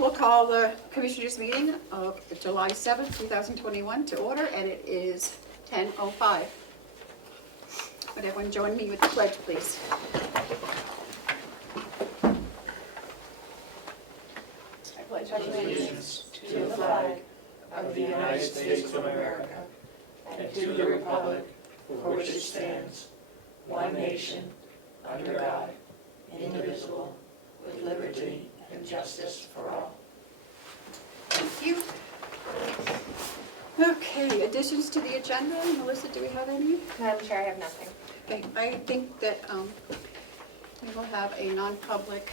We'll call the Commissioners' meeting of July 7th, 2021 to order, and it is 10:05. Would everyone join me with the pledge, please? I pledge Allegiance to the flag of the United States of America and to the republic for which it stands, one nation, under God, indivisible, with liberty and justice for all. Thank you. Okay, additions to the agenda. Melissa, do we have any? Madam Chair, I have nothing. Okay, I think that we will have a non-public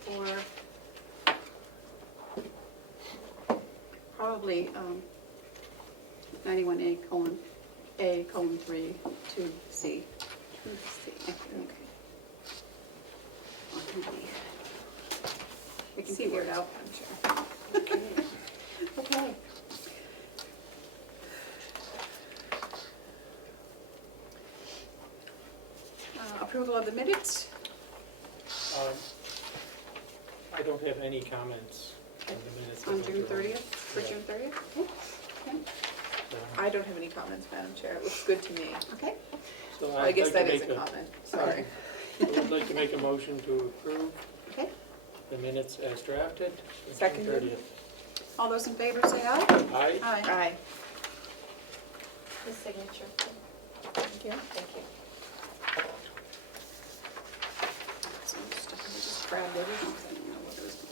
for probably 91A:3 to C. Okay. We can figure it out, I'm sure. Okay. Approval of the minutes. I don't have any comments on the minutes. On June 30th, for June 30th? Okay. I don't have any comments, Madam Chair. It looks good to me. Okay. So Well, I guess that is a comment. Sorry. I would like to make a motion to approve Okay. the minutes as drafted. for June Seconded. 30th. All those in favor say aye. Aye. Aye. The signature. Thank you. Thank you. So I just grabbed everything because I don't know what I was doing.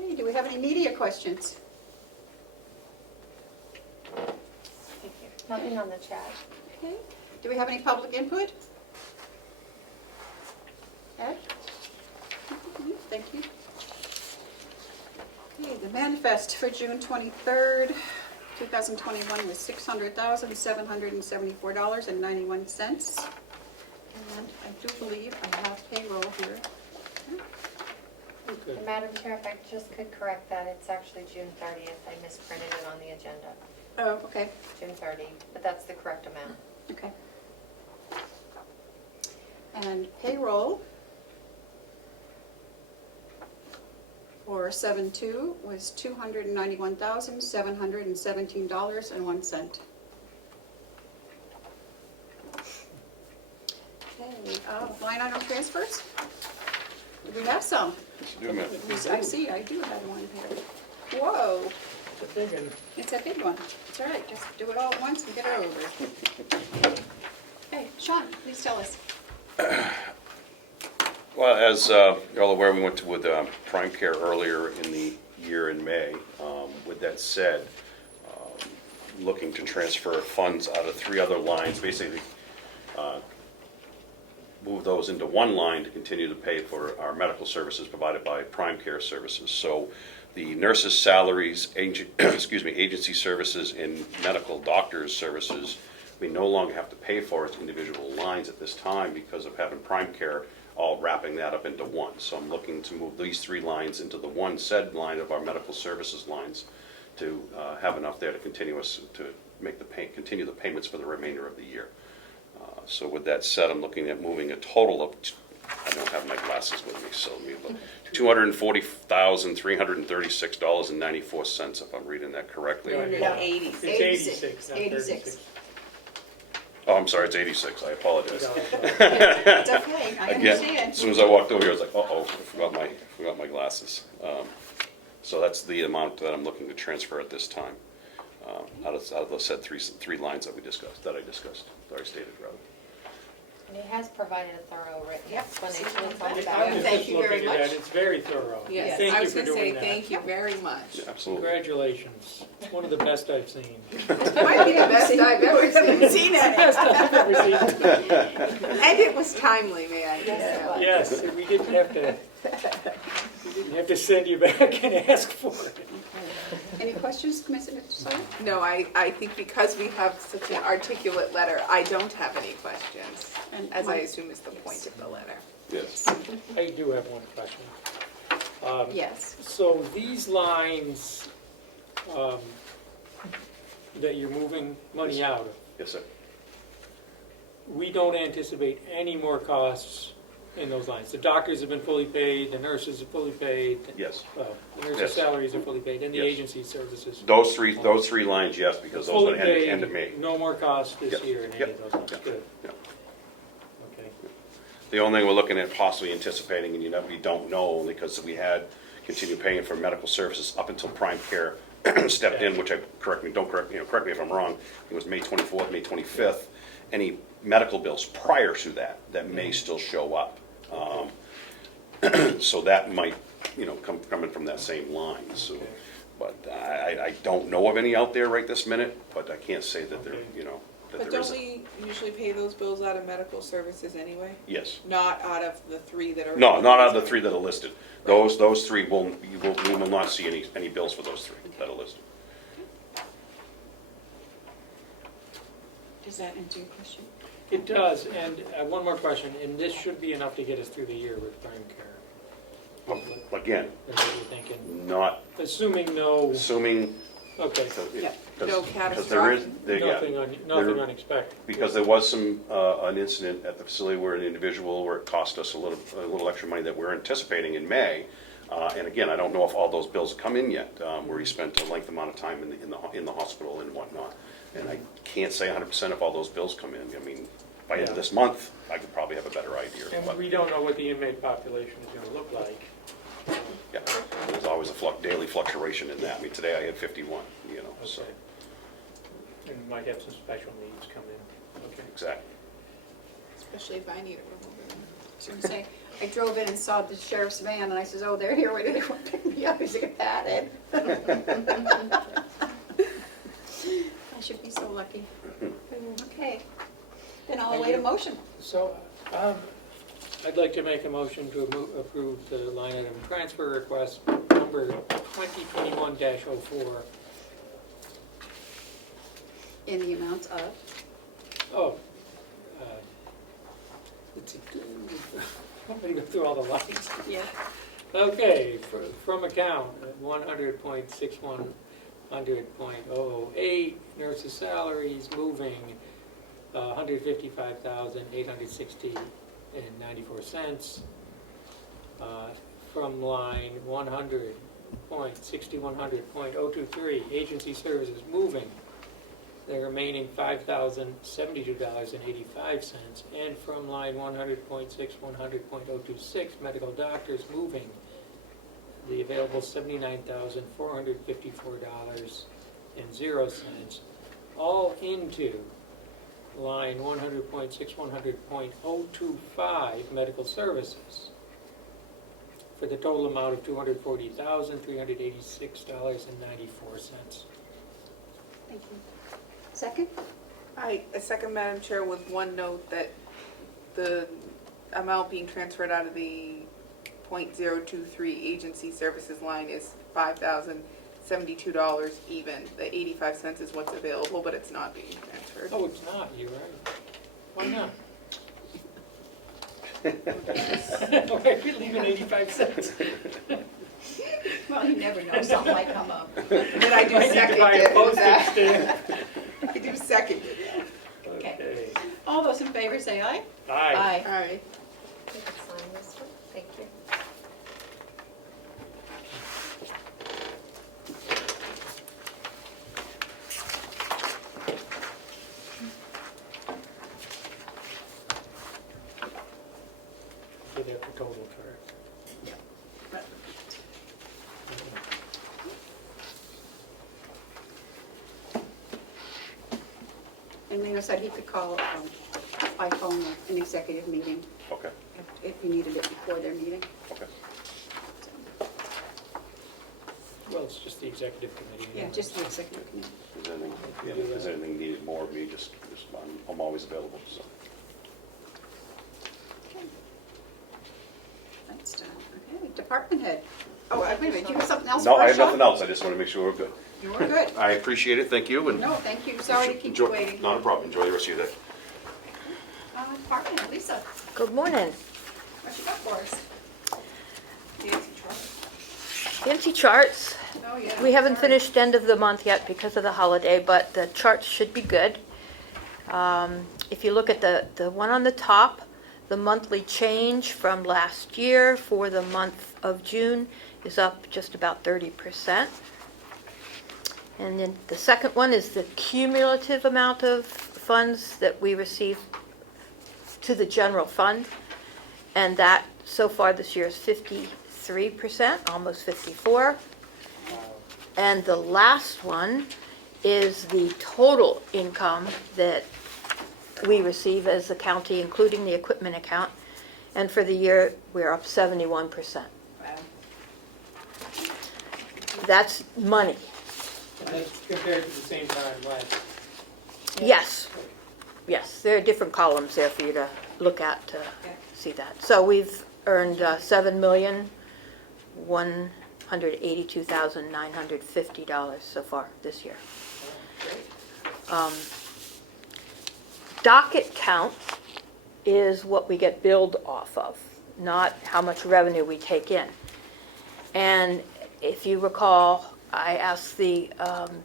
Okay, do we have any media questions? Thank you. Nothing on the chat. Okay. Do we have any public input? Ed? Thank you. Okay, the manifest for June 23rd, 2021 was $600,774.91. And I do believe I have payroll here. Okay. And Madam Chair, if I just could correct that, it's actually June 30th. I misprinted it on the agenda. Oh, okay, June 30, but that's the correct amount. okay. And payroll for 7/2 was $291,717.01. Okay, line item transfers? Do we have some? I see, I do have one here. Whoa, It's a big one. it's a big one. It's all right, just do it all at once and get it over. Hey, Sean, please tell us. Well, as you're all aware, we went with Prime Care earlier in the year in May. With that said, looking to transfer funds out of 3 other lines, basically move those into one line to continue to pay for our medical services provided by Prime Care Services. So the nurses' salaries, agency services, and medical doctors' services, we no longer have to pay for as individual lines at this time because of having Prime Care all wrapping that up into one. So I'm looking to move these 3 lines into the one said line of our medical services lines to have enough there to continue the payments for the remainder of the year. So with that said, I'm looking at moving a total of, I don't have my glasses with me, so let me look, $240,336.94, if I'm reading that correctly. No, Yeah. 80. It's 86, not 36. Oh, I'm sorry, it's 86, I apologize. It's okay, I Again, understand. as soon as I walked over here, I was like, uh-oh, I forgot my glasses. So that's the amount that I'm looking to transfer at this time, out of those said three lines that I discussed, that I stated, rather. And he has provided a thorough written Yep. explanation. It's all I was about Thank it. just you very looking at much. that. It's very thorough. Yes, Thank I you was for going to say doing that. thank you very much. Yeah, absolutely. Congratulations. It's one of the best I've seen. Might be the best I've ever seen it. Best I've ever seen. And it was timely, may I Yes, it was. Yes, we didn't have to send you back and ask for it. Any questions, Commissioner Sawyer? No, I think because we have such an articulate letter, I don't have any questions, And as I Mike? assume is the point of the letter. Yes. I do have one question. Yes. So these lines that you're moving money out of, Yes, sir. we don't anticipate any more costs in those lines. The doctors have been fully paid, the nurses are fully paid. Yes. Well, the nurses' Yes. salaries are fully paid, and the Yes. agency services. Those three lines, yes, because those are Fully the end of paid, May. no more costs this Yep. year in any Yep. of those lines. Yep. Good. Yep. Okay. The only thing we're looking at possibly anticipating, and we don't know, only because we had continued paying for medical services up until Prime Care stepped in, which correct me if I'm wrong, it was May 24th, May 25th. Any medical bills prior to that may still show up. So that might, coming from that same line, so. Okay. But I don't know of any out there right this minute, but I can't say that there, Okay. that But there don't isn't. we usually pay those bills out of medical services anyway? Yes. Not out of the three that are? No, not out of the three that are listed. Those three we will not see any bills for those three that are listed. Does that answer your question? It does, and one more question, and this should be enough to get us through the year with Prime Care. Hopefully, Again, that's what you're thinking. not Assuming no, assuming. okay, Yep. No Because there is, nothing unexpected. because there was an incident at the facility where an individual, where it cost us a little extra money that we're anticipating in May. And again, I don't know if all those bills come in yet, where he spent a length amount of time in the hospital and whatnot. And I can't say 100% if all those bills come in. I mean, by the end of this month, I could probably have a better idea. And But, we don't know what the inmate population is gonna look like. yeah, there's always a daily fluctuation in that. I mean, today I had 51, so, Okay. And might have some special needs come in, okay. exactly. Especially if I need it removed. I was gonna say, I drove in and saw the sheriff's van, and I says, oh, they're here, wait till they want to pick me up, is it padded? I should be so lucky. Okay, then I'll await a motion. So, I'd like to make a motion to approve the line item transfer request number 2021-04. In the amount of, Oh, I'm gonna go through all the lines. yeah, Okay, from account 100.6100.008, nurses' salaries moving 155,860.94. From line 100.6100.023, agency services moving the remaining $5,072.85, and from line 100.6100.026, medical doctors moving the available $79,454.00, all into line 100.6100.025, medical services, for the total amount of $240,386.94. thank you. Second? A second, Madam Chair, with one note that the amount being transferred out of the .023 agency services line is $5,072 even. The 85 cents is what's available, but it's not being transferred. Oh, it's not, you're right. Why not? Why are we leaving 85 cents? Well, you never know, something might come up. Then I do Might need to second buy a it. postage stamp. I do second it. Okay. All those in favor say aye. Aye. All right. You can sign this one, thank you. Did have the total correct. And Leo said he could call by phone an executive meeting Okay, if you needed it before their meeting. okay. Well, it's just the executive committee. Yeah, just the executive committee. If there's anything needed more of me, just I'm always available, so. Okay. That's done. Okay, department head. Oh, wait a minute, you have something else for No, us, I have Sean? nothing else, I just want to make sure we're good. You were good. I appreciate it, thank you, and No, thank you. Sorry to keep you enjoy- waiting. Not a problem, enjoy the rest of your day. Department head, Lisa, Good morning. what you got for us? Nancy Trump. Fancy charts. Oh, yeah. We haven't sorry. finished end of the month yet because of the holiday, but the charts should be good. If you look at the one on the top, the monthly change from last year for the month of June is up just about 30%. And then the second one is the cumulative amount of funds that we receive to the general fund. And that, so far this year, is 53%, almost 54%. And the last one is the total income that we receive as the county, including the equipment account. And for the year, we're up 71%. Wow. That's money. And that's compared to the same time last. Yes. Yes, there are different columns there for you to look at to Yeah. see that. So we've earned $7,182,950 so far this year. Docket count is what we get billed off of, not how much revenue we take in. And if you recall, I asked the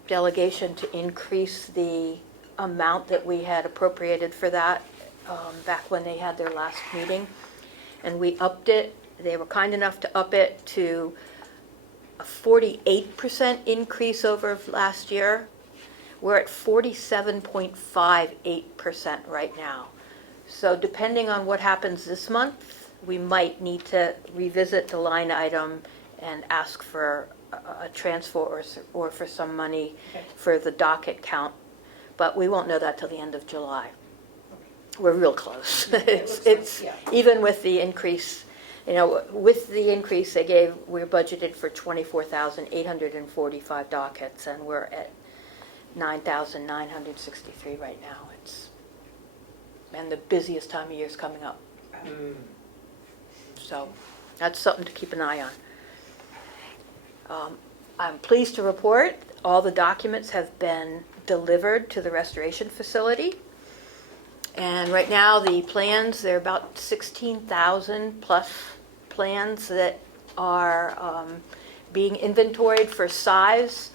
delegation to increase the amount that we had appropriated for that back when they had their last meeting. And we upped it. They were kind enough to up it to a 48% increase over last year. We're at 47.58% right now. So depending on what happens this month, we might need to revisit the line item and ask for a transfer or for some money Okay. for the docket count. But we won't know that till the end of July. We're real close. looks It's like, even with the increase, with the increase they gave, we're budgeted for 24,845 dockets, and we're at 9,963 right now. And the busiest time of year is coming up. So that's something to keep an eye on. I'm pleased to report all the documents have been delivered to the restoration facility. And right now, the plans, there are about 16,000 plus plans that are being inventoried for size.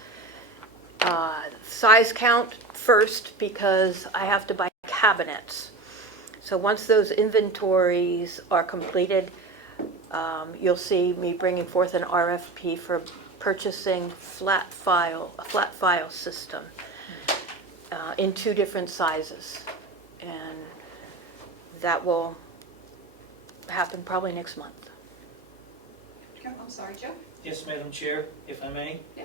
Size count first because I have to buy cabinets. So once those inventories are completed, you'll see me bringing forth an RFP for purchasing a flat file system in 2 different sizes. And that will happen probably next month. I'm sorry, Joe? Yes, Madam Chair, if I may. Yeah.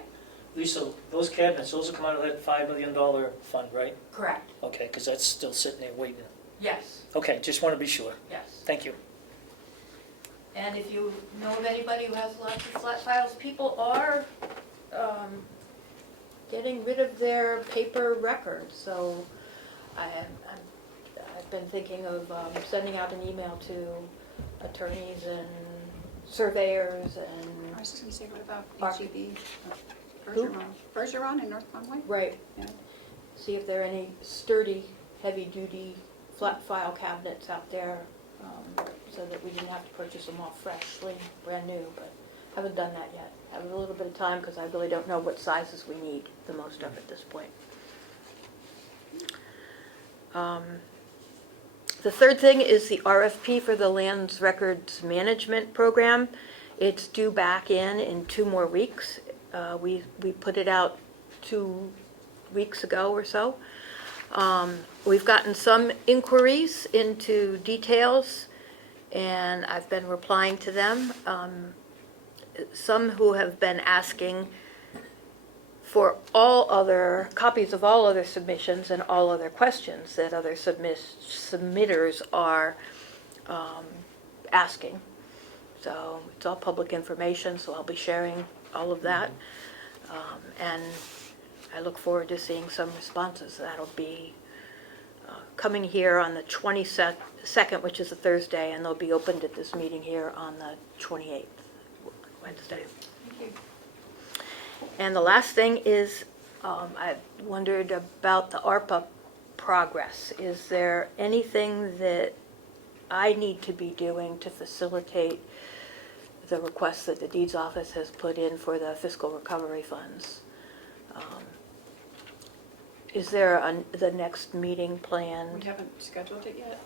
Lisa, those cabinets, those will come out of that $5 million fund, right? Correct. Okay, because that's still sitting there waiting. Yes, Okay, just want to be sure. yes. Thank you. And if you know of anybody who has lots of flat files, people are getting rid of their paper records. So I've been thinking of sending out an email to attorneys and surveyors and. I was just going to say, what about Arch- HEB? Who? Bergeron in North Conway? Right. Yeah. See if there are any sturdy, heavy-duty flat file cabinets out there, so that we didn't have to purchase them all freshly, brand new, but haven't done that yet. I have a little bit of time because I really don't know what sizes we need the most of at this point. The third thing is the RFP for the Lands Records Management Program. It's due back in 2 more weeks. We put it out 2 weeks ago or so. We've gotten some inquiries into details, and I've been replying to them. Some who have been asking for all other copies of all other submissions and all other questions that other submitters are asking. So it's all public information, so I'll be sharing all of that. And I look forward to seeing some responses. That'll be coming here on the 22nd, which is a Thursday, and they'll be opened at this meeting here on the 28th, Wednesday. Thank you. And the last thing is, I wondered about the ARPA progress. Is there anything that I need to be doing to facilitate the request that the deeds office has put in for the fiscal recovery funds? Is there the next meeting We planned? haven't scheduled it yet.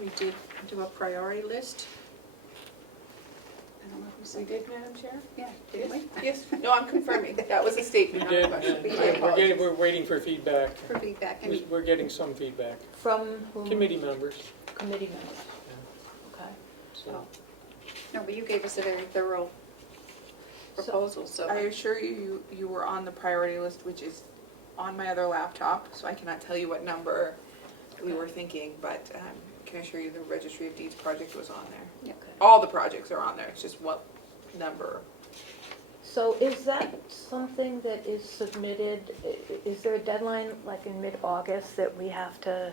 We did do a priority list. I don't know if we We said. did, Madam Chair? Yeah, didn't we? Yes, no, I'm confirming. That was a We statement, not a did, question. and we're waiting for feedback. For feedback, and We're getting some feedback. From whom? Committee members, Committee members. Okay. so. no, but you gave us a very thorough proposal, so. I assure you, you were on the priority list, which is on my other laptop, so I cannot tell you what number we were thinking, but can assure you the Registry of Deeds project was on there. Yeah. All the projects are on there, it's just what number. So is that something that is submitted, is there a deadline, like in mid-August, that we have to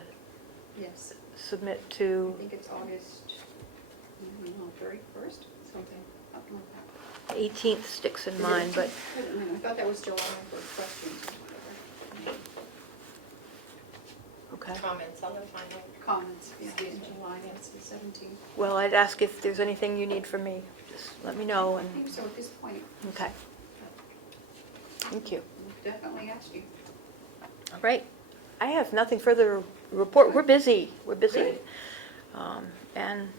Yes, submit I to? think it's August, I don't know, 31st, something like that. 18th sticks in mind, but Wait a minute, I thought that was July for questions or whatever. okay. Comments on the final. Comments, yeah, Excuse in me. July, that's the 17th. Well, I'd ask if there's anything you need from me. Just let me know I and, think so at this point. okay. Thank you. We'll definitely ask you. All right. I have nothing further to report. We're busy. We're busy. Good. And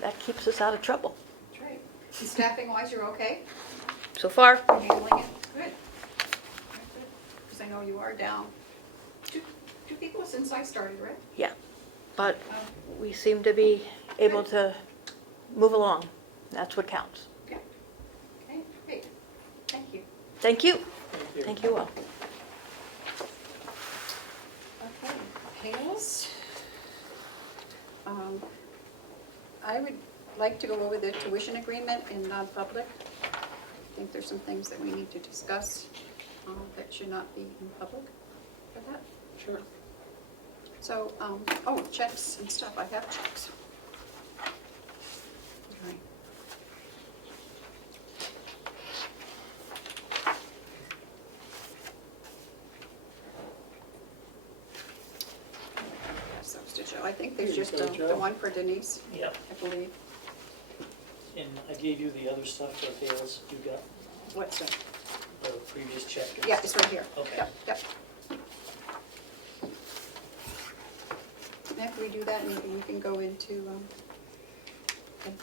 that keeps us out of trouble. That's right. And staffing wise, you're okay? So far, You're handling it? Good. Because I know you are down. Two people since I started, right? yeah. But we seem to be able to move along. That's what counts. Okay. Okay, great. Thank you. Thank you. Thank you. Thank you all. Okay, payrolls. I would like to go over the tuition agreement in non-public. I think there's some things that we need to discuss that should not be in public for that. Sure. So, oh, checks and stuff, I have checks. Right. Yes, those to Joe. I think there's Here you just go, the Joe. one for Denise, Yep, I believe. and I gave you the other stuff for Hales, you got What's that? the previous check. Yeah, it's right here. Okay. Yep, yep. And after we do that, maybe we can go into, okay.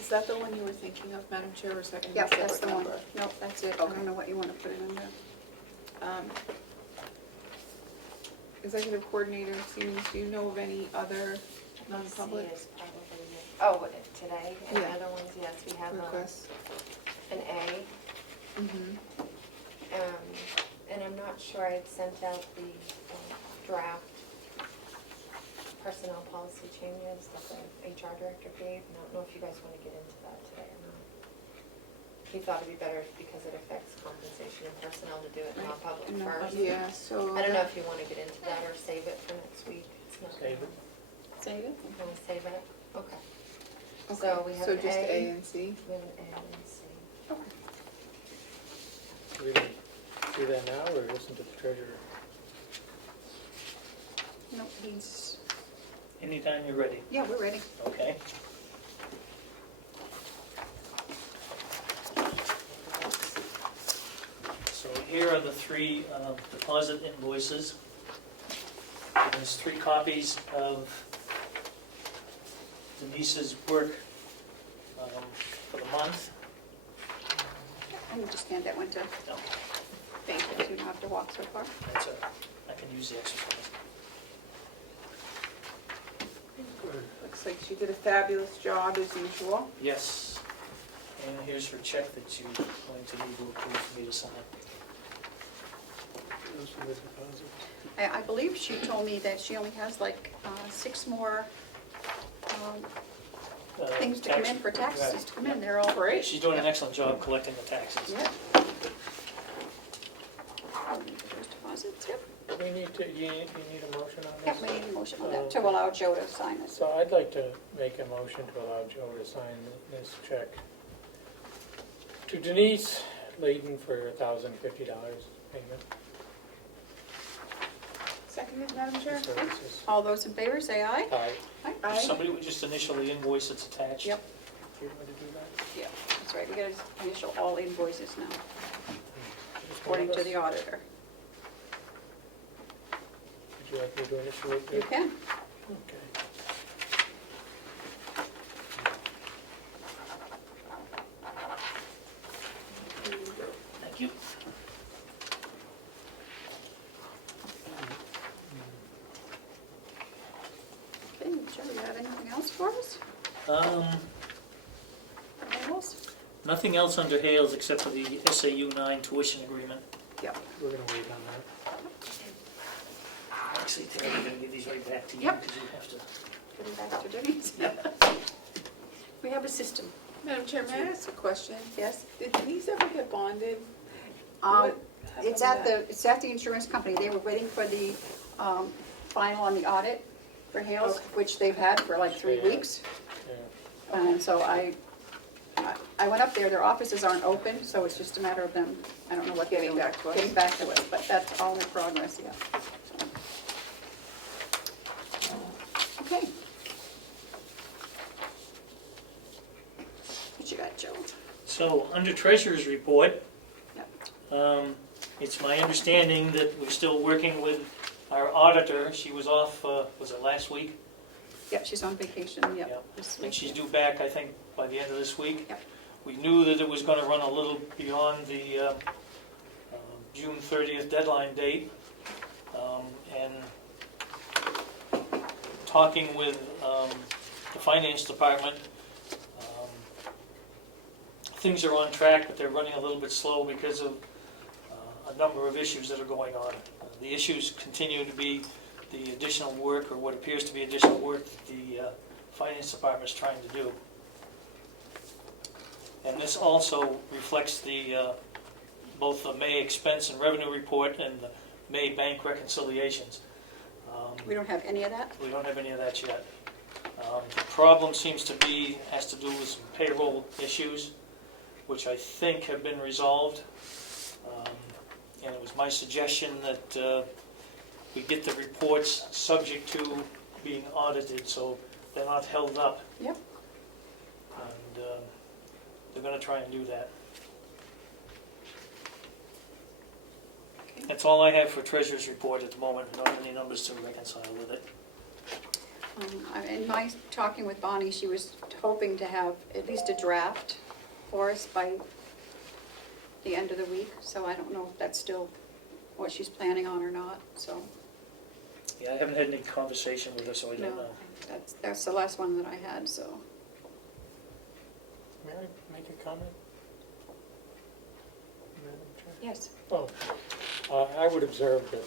Is that the one you were thinking of, Madam Chair, or is that going to Yep, be a that's the separate one. number? Nope, that's it. I Okay. don't know what you want to put it under. Executive Coordinator, Siemens, do you know of any other non-public C is probably, oh, today, and the Yeah. other ones, yes, we have requests? an A. Mm-hmm. And I'm not sure I'd sent out the draft personnel policy changes that the HR director gave. I don't know if you guys want to get into that today or not. He thought it'd be better because it affects compensation and personnel to do it in non-public In first. non-public. Yeah, so. I don't know if you want to get into that or save it for next week. It's not Save it. Save it? You want to save it? Okay. Okay, So we have so an just A. A and C? We have an A and C. Okay. Do we do that now or listen to the treasurer? Nope, he's, Anytime you're ready, yeah, we're ready. okay? So here are the three deposit invoices. There's 3 copies of Denise's work for the month. I'm gonna just hand that one to No, Faith, so you don't have to walk so far. that's it. I can use the exercise. Looks like she did a fabulous job as usual. Yes. And here's her check that you're going to need to approve for me to sign. Those are the deposits. I believe she told me that she only has like 6 more things to come in for taxes to come in. They're all Great. She's doing an excellent job collecting the taxes. Yeah. Those deposits, yep. Do we need to, you need a motion on this? Yep, we need a motion on that to allow Joe to sign it. So I'd like to make a motion to allow Joe to sign this check To Denise Layden for $1,050 payment Seconded, Madam Chair? for services. All those in favor, say aye. Aye. If Aye. somebody would just initial the invoice that's attached. Yep. You're going to do that? Yeah, that's right, we gotta initial all invoices now, Just according one to of the us. auditor. Would you like me to initiate You that? can. Okay. Thank you. Okay, Joe, you have anything else for us? Anything else? Nothing else under Hales except for the SAU 9 tuition agreement. Yep. We're gonna wait on that. Actually, I think I'm going to give these right back to you Yep. because you have to. Getting back to Denise. We have a system, Madam Chair, may I ask a question? yes? Did Denise ever get bonded? Um, What It's happened at to it's at the insurance company, they were waiting for the final on the audit for Hales, which they've had for like 3 Yeah. weeks. Yeah. And so I went up there, their offices aren't open, so it's just a matter of them, I don't know what they're Getting doing. back to us. Getting back to us, but that's all in progress, yeah. So. Okay. What you got, Joe? So, under Treasurer's report, Yep. it's my understanding that we're still working with our auditor. She was off, was it last week? Yep, she's on vacation, yep. Yep. This And week, she's yeah. due back, I think, by the end of this week. Yep. We knew that it was going to run a little beyond the June 30th deadline date. And talking with the finance department, things are on track, but they're running a little bit slow because of a number of issues that are going on. The issues continue to be the additional work, or what appears to be additional work, that the finance department is trying to do. And this also reflects the both the May expense and revenue report and the May bank reconciliations. We don't have any of that? We don't have any of that yet. The problem seems to be, has to do with some payroll issues, which I think have been resolved. And it was my suggestion that we get the reports subject to being audited, so they're not held up. Yep. And they're gonna try and do that. Okay. That's all I have for Treasurer's report at the moment. I don't have any numbers to reconcile with it. In my talking with Bonnie, she was hoping to have at least a draft for us by the end of the week, so I don't know if that's still what she's planning on or not, so. Yeah, I haven't had any conversation with her, so I don't No, know. that's the last one that I had, so. May I make a comment? Madam Chair? Yes. Oh, I would observe that,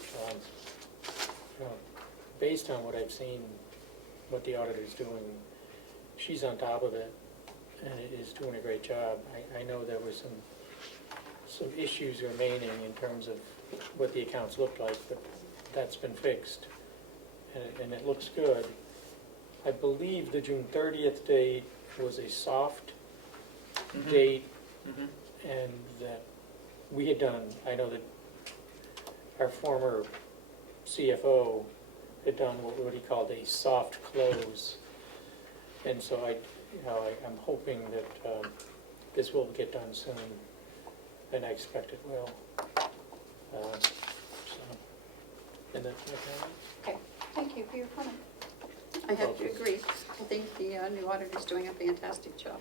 based on what I've seen, what the auditor's doing, she's on top of it and is doing a great job. I know there were some issues remaining in terms of what the accounts looked like, but that's been fixed and it looks good. I believe the June 30th date was a soft date, Mhm. and that we had done, I know that our former CFO had done what he called a soft close. And so I'm hoping that this will get done soon, and I expect it will. And that's my comment. Okay, thank you for your comment. I have to agree. I think the new auditor's doing a fantastic job.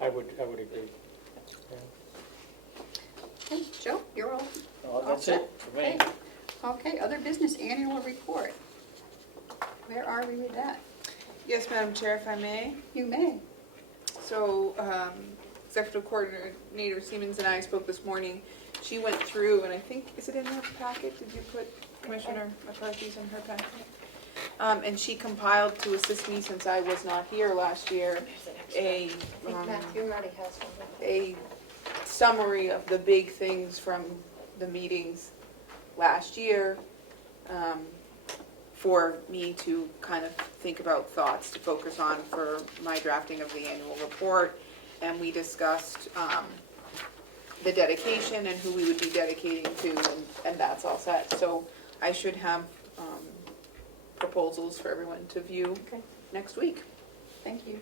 I would agree. Yeah. Okay, Joe, you're all Well, that's set? it for me. Okay. Okay, other business annual report. Where are we with that? Yes, Madam Chair, if I may. You may. So, Executive Coordinator Siemens and I spoke this morning. She went through, and I think, is it in her packet? Did you put Commissioner McCarthy's in her packet? And she compiled to assist me, since I was not here last year, I think Matthew already has one. a summary of the big things from the meetings last year, for me to kind of think about thoughts to focus on for my drafting of the annual report. and we discussed the dedication and who we would be dedicating to, and that's all set. So I should have proposals for everyone to view Okay, next week. thank you.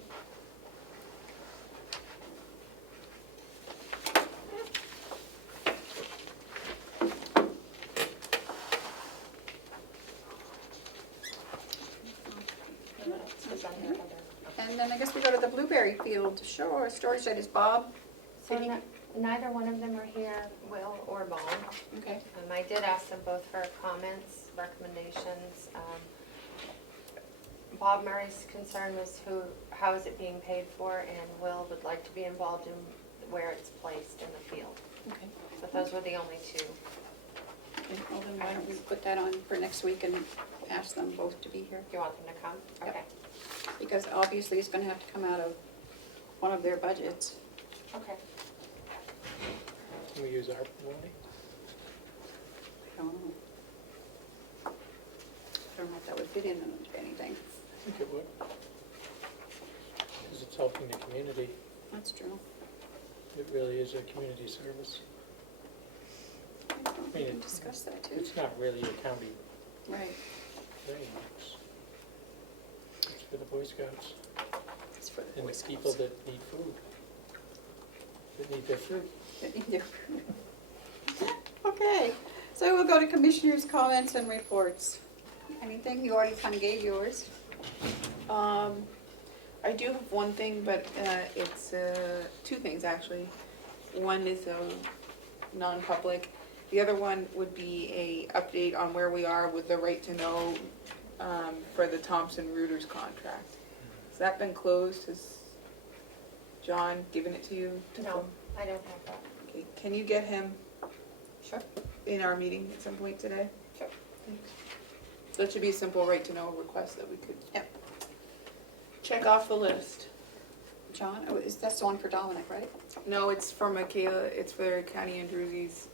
Is on there, other- And then I guess we go to the Blueberry Field storage shed. Is Bob? So Did he- neither one of them are here, Will or Bob. Okay, I did ask them both for comments, recommendations. Bob Murray's concern was how is it being paid for, and Will would like to be involved in where it's placed in the field. okay. But those were the only two. Okay, well then why don't we put that on for next week and ask them both to be here? You want them to come? Yep. Okay. Because obviously it's gonna have to come out of one of their budgets. Okay. Can we use our money? I don't know. I don't know if that would fit in anything. I think it would. Because it's helping the community. That's true. It really is a community service. We mean, can discuss that too. It's not really a county Right. thing. It's for the Boy Scouts It's for the and Boy the people Scouts. that need food, that need their fruit. Okay, so we'll go to commissioners' comments and reports. Anything? You already kind of gave yours. I do have one thing, but it's two things actually. One is non-public. The other one would be a update on where we are with the right to know for the Thompson Reuters contract. Has that been closed? Has John given it to you? No, I don't have that. Okay, can you get him Sure. in our meeting at some point today? Sure. Thanks. So it should be a simple right to know request that we could Yep. check off the list. John, oh, that's the one for Dominic, right? No, it's for Michaela, it's for County and Drewsy's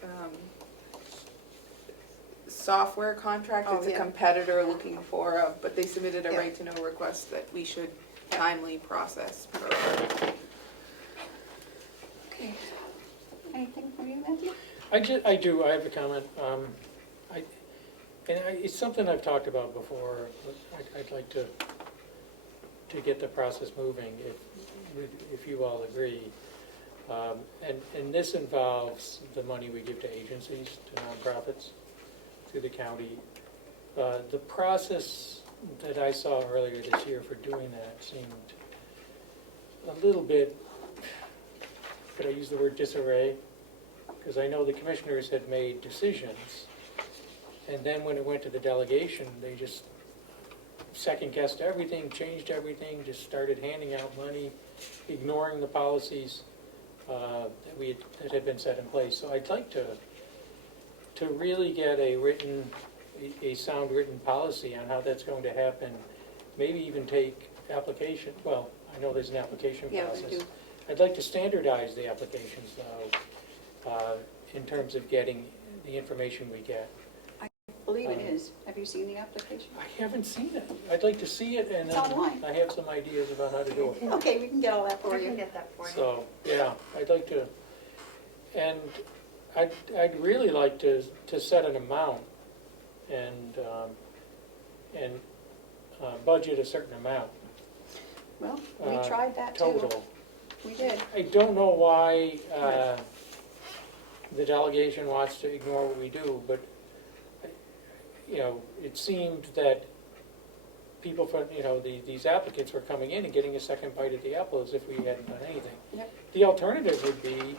software contract. Oh, It's a yeah. competitor looking for, but they submitted a Yeah. right to know request that we should timely process. Okay. Anything from you, Matthew? I do, I have a comment. It's something I've talked about before, but I'd like to get the process moving, if you all agree. And this involves the money we give to agencies, to nonprofits, through the county. The process that I saw earlier this year for doing that seemed a little bit, could I use the word disarray? Because I know the commissioners had made decisions, and then when it went to the delegation, they just second-guessed everything, changed everything, just started handing out money, ignoring the policies that had been set in place. So I'd like to really get a sound written policy on how that's going to happen. Maybe even take application, well, I know there's an application Yeah, process. we do. I'd like to standardize the applications though, in terms of getting the information we get. I believe it is. Have you seen the application? I haven't seen it. I'd like to see it, and It's then online. I have some ideas about how to do it. Okay, we can get all that for I can you. get that for you. So, yeah, I'd like to, and I'd really like to set an amount and budget a certain amount. Well, we tried that too. Total. We did. I don't know why the delegation wants to ignore what we do, but, it seemed that people from, these applicants were coming in and getting a second bite at the apple as if we hadn't done anything. Yep. The alternative would be,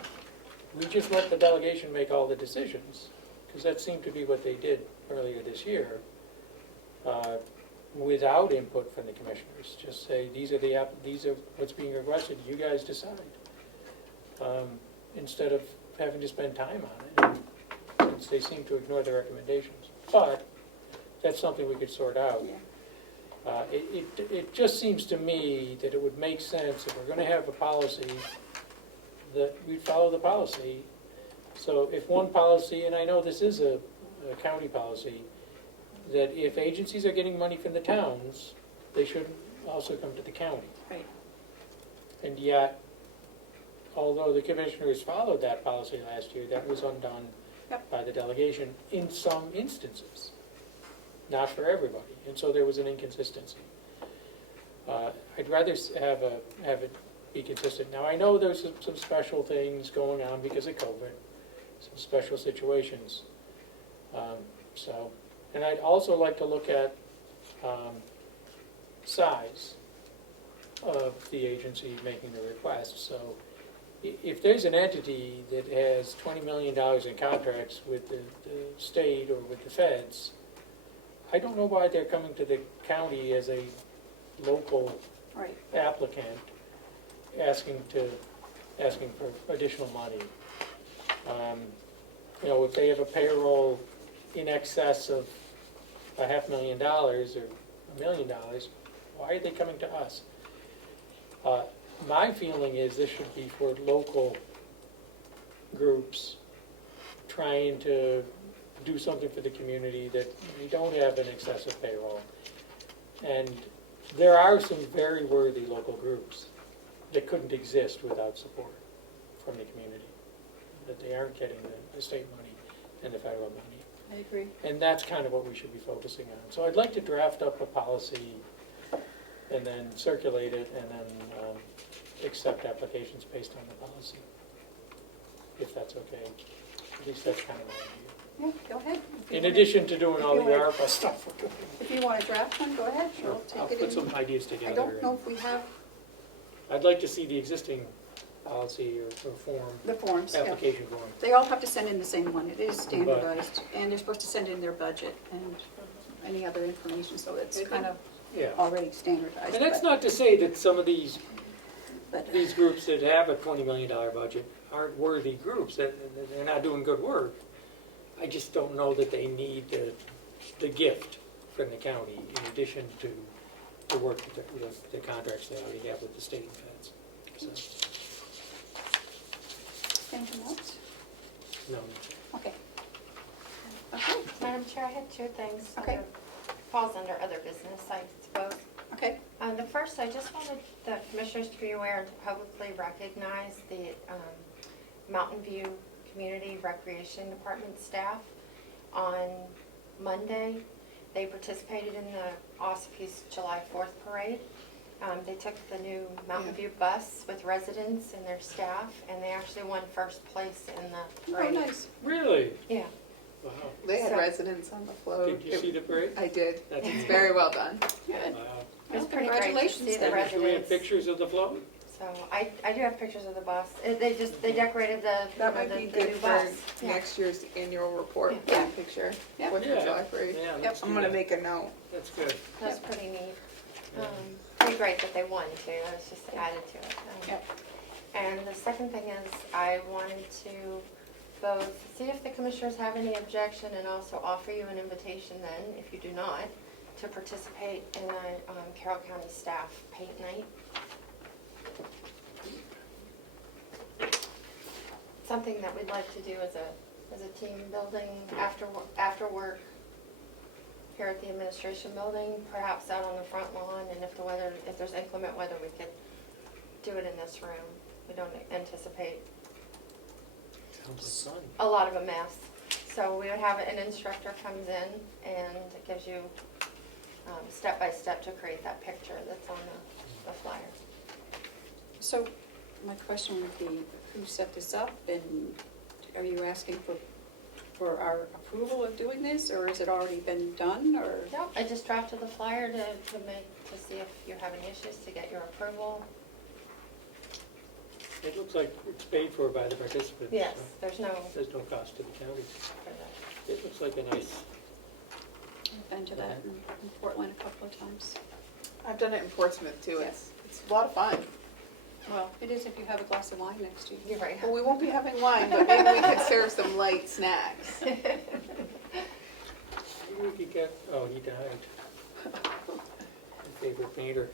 we just let the delegation make all the decisions, because that seemed to be what they did earlier this year, without input from the commissioners. Just say, these are what's being requested, you guys decide. Instead of having to spend time on it, and since they seem to ignore the recommendations. But that's something we could sort out. Yeah. It just seems to me that it would make sense, if we're going to have a policy, that we follow the policy. So if one policy, and I know this is a county policy, that if agencies are getting money from the towns, they should also come to the county. Right. And yet, although the commissioners followed that policy last year, that was undone Yep. by the delegation in some instances, not for everybody, and so there was an inconsistency. I'd rather have it be consistent. Now, I know there's some special things going on because of COVID, some special situations. And I'd also like to look at size of the agency making the request. So if there's an entity that has $20 million in contracts with the state or with the feds, I don't know why they're coming to the county as a local Right. applicant, asking for additional money. If they have a payroll in excess of $500,000 or $1 million, why are they coming to us? My feeling is this should be for local groups trying to do something for the community that we don't have an excessive payroll. And there are some very worthy local groups that couldn't exist without support from the community, that they aren't getting the state money and the federal money. I agree. And that's kind of what we should be focusing on. So I'd like to draft up a policy and then circulate it and then accept applications based on the policy, if that's okay. At least that's kind of my idea. Yeah, go ahead. If you In wanna- addition to doing all the if you wanna- ARPA stuff we're doing. If you want to draft one, go ahead, we'll I'll take it put in. some ideas together. I don't know if we have I'd like to see the existing policy or form, the forms, yeah. application form. They all have to send in the same one, it is standardized, and they're supposed to send in their budget and any other information, so it's kind of Yeah. already standardized. And that's but- not to say that some of these but- groups that have a $20 million budget aren't worthy groups, that they're not doing good work. I just don't know that they need the gift from the county in addition to the work, the contracts they already have with the state and feds. So, Anything else? no. Okay. Okay, Madam Chair, I had two things. Okay. Falls under other business, I suppose. okay, The first, I just wanted the commissioners to be aware and to publicly recognize the Mountain View Community Recreation Department staff. On Monday, they participated in the Ossipee July 4th parade. They took the new Mountain View bus with residents and their staff, and they actually won first place in the oh, parade. nice. Really? Yeah. Wow. They had So- residents on the float. Did you see the parade? I did. That's It's very well done. Good. Wow. It was Well, pretty great to congratulations see the then. Do we have residents. pictures of the float? So I do have pictures of the bus. They decorated the That might be the good new for bus. Yeah. next year's annual report, Yeah. that picture Yeah. with the Yeah. July parade. Yeah, Yep. let's I'm do gonna that. make a note. That's good. That's pretty neat. Yeah. Pretty great that they won too. That's just added to it. Yep. And the second thing is I wanted to both see if the commissioners have any objection and also offer you an invitation then, if you do not, to participate in a Carroll County staff paint night. Something that we'd like to do as a team building after work here at the administration building, perhaps out on the front lawn, and if there's inclement weather, we could do it in this room. We don't anticipate Sounds like fun. a lot of a mess. So we would have an instructor comes in and it gives you step by step to create that picture that's on the flyer. So my question would be, who set this up, and are you asking for our approval of doing this, or has it already been done, or? No, I just drafted the flyer to see if you have any issues to get your approval. It looks like it's paid for by the participants. Yes, so there's no there's no cost to the county. for that. It looks like a nice, I've been to that in Portland a couple of times. I've done it in Portsmouth too. It's a lot of fun. Well, it is if you have a glass of wine next to you. You're right. Well, we won't be having wine, but maybe we could serve some light snacks. maybe we could get, oh, he died. My favorite painter,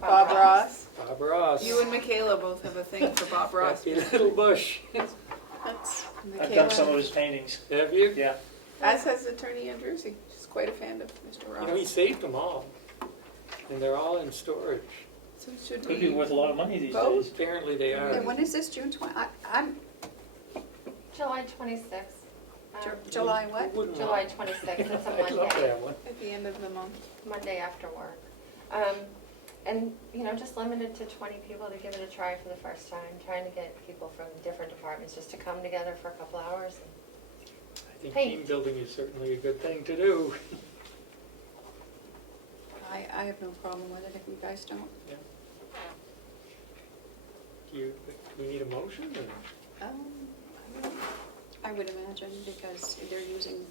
Bob Ross. Bob Ross. You and Michaela both have a thing for Bob Ross. Happy Little Bush. That's I've done some of Michaela. his paintings, Have you? yeah. As has Attorney Andrewsy. She's quite a fan of Mr. You know, he Ross. saved them all, and they're all in storage. So should Could be we worth a lot of money these vote? days. Apparently they Okay, are. when is this, June 20? I'm, July 26th. July what? Wouldn't July want- 26th, it's a I'd love Monday, that one. at the end of the month? Monday after work. And, just limited to 20 people to give it a try for the first time, trying to get people from different departments just to come together for a couple hours. I think Paint. team building is certainly a good thing to do. I have no problem with it if you guys don't. Do we need a motion or? I would imagine because they're using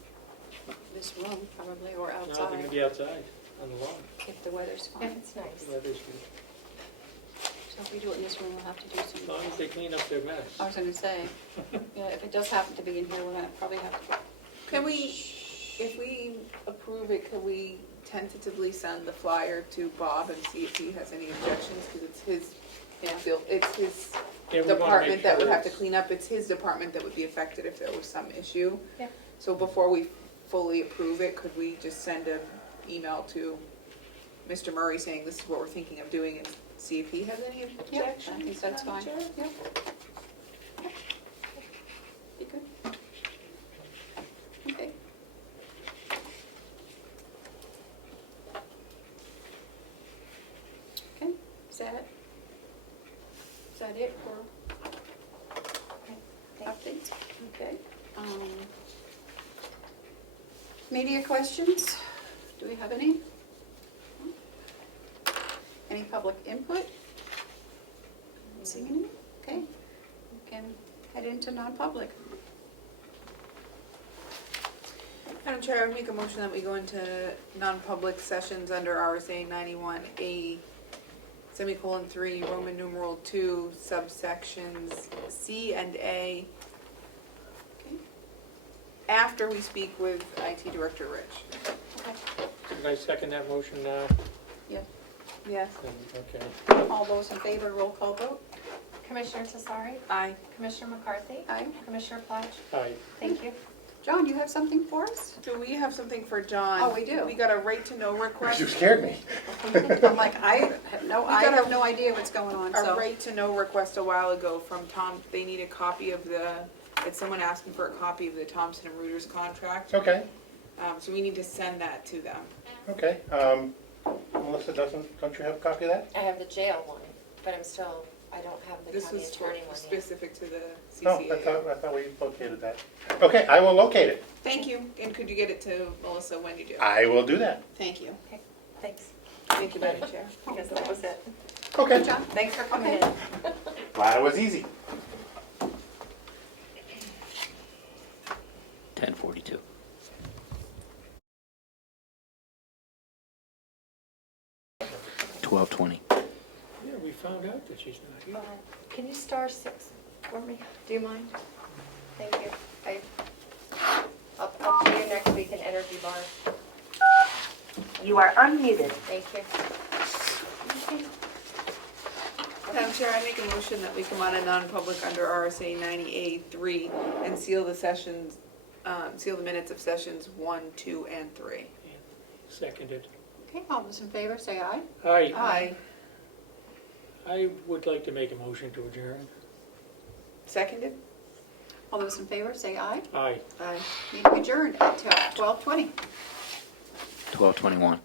this room probably or No, they're outside gonna be outside on the lawn. if the weather's If fine. it's nice. The weather's good. So if we do it in this room, we'll have to do As some, long as they clean up their mess. I was gonna say, yeah, if it does happen to be in here, we're gonna probably have to. Can we, if we approve it, can we tentatively send the flyer to Bob and see if he has any objections? Because it's his, it's his Yeah, we wanna make department that would sure have to it's- clean up. It's his department that would be affected if there was some issue. Yeah. So before we fully approve it, could we just send an email to Mr. Murray saying this is what we're thinking of doing and see if he has any Yeah, I objections? think that's Madam fine. Chair? Yeah. Be good. Okay. Okay, is that it for updates? Okay. Media questions? Do we have any? Any public input? Seeing any? Okay. We can head into non-public. Madam Chair, I would make a motion that we go into non-public sessions under RSA 91A, semicolon 3, Roman numeral 2, subsections C and A, Okay. after we speak with IT Director Rich. Okay. Can I second that motion now? Yeah. Yes. Then, okay. All those in favor, roll call vote? Commissioner Tesari, Aye. Commissioner McCarthy, Aye. Commissioner Plotch, Aye. thank you. John, you have something for us? Do we have something for John? Oh, we do. We got a right to know request. You scared me. I'm like, I got have a- no idea what's going on, A so. right to know request a while ago from Tom. They need a copy of it's someone asking for a copy of the Thompson and Reuters contract. Okay, So we need to send that to them. okay. Melissa, don't you have a copy of that? I have the jail one, but I don't have the This county was attorney one yet. specific to the No, CCA. I thought we located that. Okay, I will locate it. Thank you, and could you get it to Melissa when you do? I will do that. Thank you. Okay, thanks. Thank you, Madam Chair. I guess that was it. Okay, John? Thanks for coming Okay. in. glad it was easy. 10:42. $12:20. Yeah, we found out that she's not here. Can you star 6 for me? Do you mind? Thank you. I'll see you next week in Energy Bar. You are unmuted. Thank you. Madam Chair, I make a motion that we come out of non-public under RSA 90A3 and seal the sessions, seal the minutes of sessions 1, 2, and 3. Seconded. Okay, all those in favor, say aye. Aye. Aye. I would like to make a motion to adjourn. Seconded? All those in favor, say aye. Aye. Aye. Meeting adjourned at 12:20. 12:21.